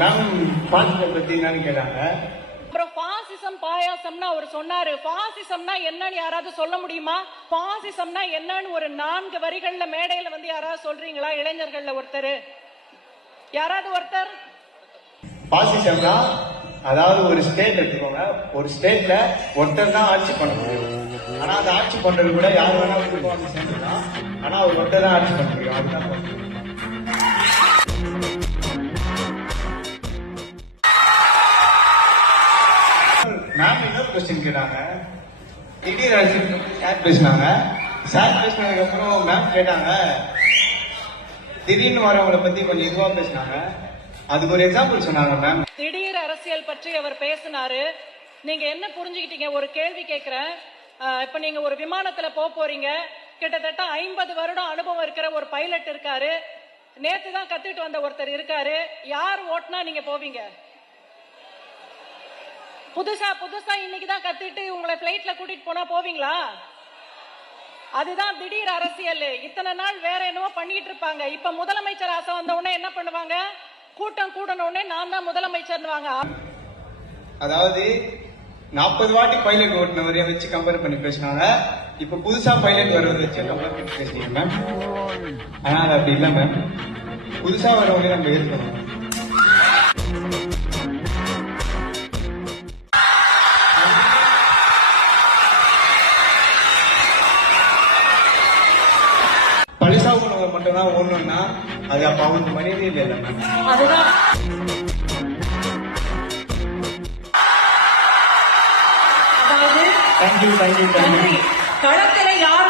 Ma'am பாசிசம் பத்தி என்னன்னு கேட்டாங்க. அப்புறம் பாசிசம் பாயாசம்னு அவர் சொன்னாரு. பாசிசம்னா என்னன்னு யாராவது சொல்ல முடியுமா? பாசிசம்னா என்னன்னு ஒரு நான்கு வரிகள்ல மேடையில வந்து யாராவது சொல்றீங்களா? இளைஞர்கள்ல ஒருத்தர். யாராவது ஒருத்தர்? பாசிசம்னா அதாவது ஒரு ஸ்டேட் எடுத்துக்கோங்க. ஒரு ஸ்டேட்ல ஒருத்தர் தான் ஆட்சி பண்ண முடியும் ஆனா அந்த ஆட்சி பண்றது கூட யார் வேணா ஆனா அவர் ஒருத்தர் தான் ஆட்சி பண்ண முடியும். அதுதான் மேம் இன்னொரு கொஸ்டின் கேட்டாங்க. திடீர் அரசியல் சார் பேசினாங்க. சார் பேசினதுக்கு அப்புறம் மேம் கேட்டாங்க. திடீர்னு வரவங்களை பத்தி கொஞ்சம் இதுவா பேசினாங்க. அதுக்கு ஒரு எக்ஸாம்பிள் சொன்னாங்க மேம் திடீர் அரசியல் பற்றி அவர் பேசினாரு. நீங்க என்ன புரிஞ்சுக்கிட்டீங்க? ஒரு கேள்வி கேட்கிறேன் இப்ப நீங்க ஒரு விமானத்துல போக போறீங்க. கிட்டத்தட்ட ஐம்பது வருடம் அனுபவம் இருக்கிற ஒரு பைலட் இருக்காரு. நேத்து தான் கத்துட்டு வந்த ஒருத்தர் இருக்காரு. யார் ஓட்டுனா நீங்க போவீங்க? புதுசா புதுசா இன்னைக்கு தான் கத்துட்டு உங்களை பிளைட்ல கூட்டிட்டு போனா போவீங்களா? அதுதான் திடீர் அரசியல். இத்தனை நாள் வேற என்னவோ பண்ணிட்டு இருப்பாங்க. இப்ப முதலமைச்சர் ஆசை வந்த உடனே என்ன பண்ணுவாங்க? கூட்டம் கூடன உடனே நான் தான் முதலமைச்சர்னுவாங்க அதாவது நாற்பது வாட்டி பைலட் ஓட்டுனவரைய வச்சு கம்பேர் பண்ணி பேசினாங்க. இப்ப புதுசா பைலட் வருவதை வச்சு கம்பேர் பண்ணி பேசுறீங்க மேம் ஆனா அது அப்படி இல்லை மேம் புதுசா வரவங்க நம்ம ஏற்கணும் பழிசா உள்ளவங்க மட்டும் தான் ஓடணும்னா அது அப்ப அவங்களுக்கு மரியாதை இல்லை மேம் அதுதான். தேங்க்யூ தேங்க்யூ தேங்க்யூ களத்துல யார்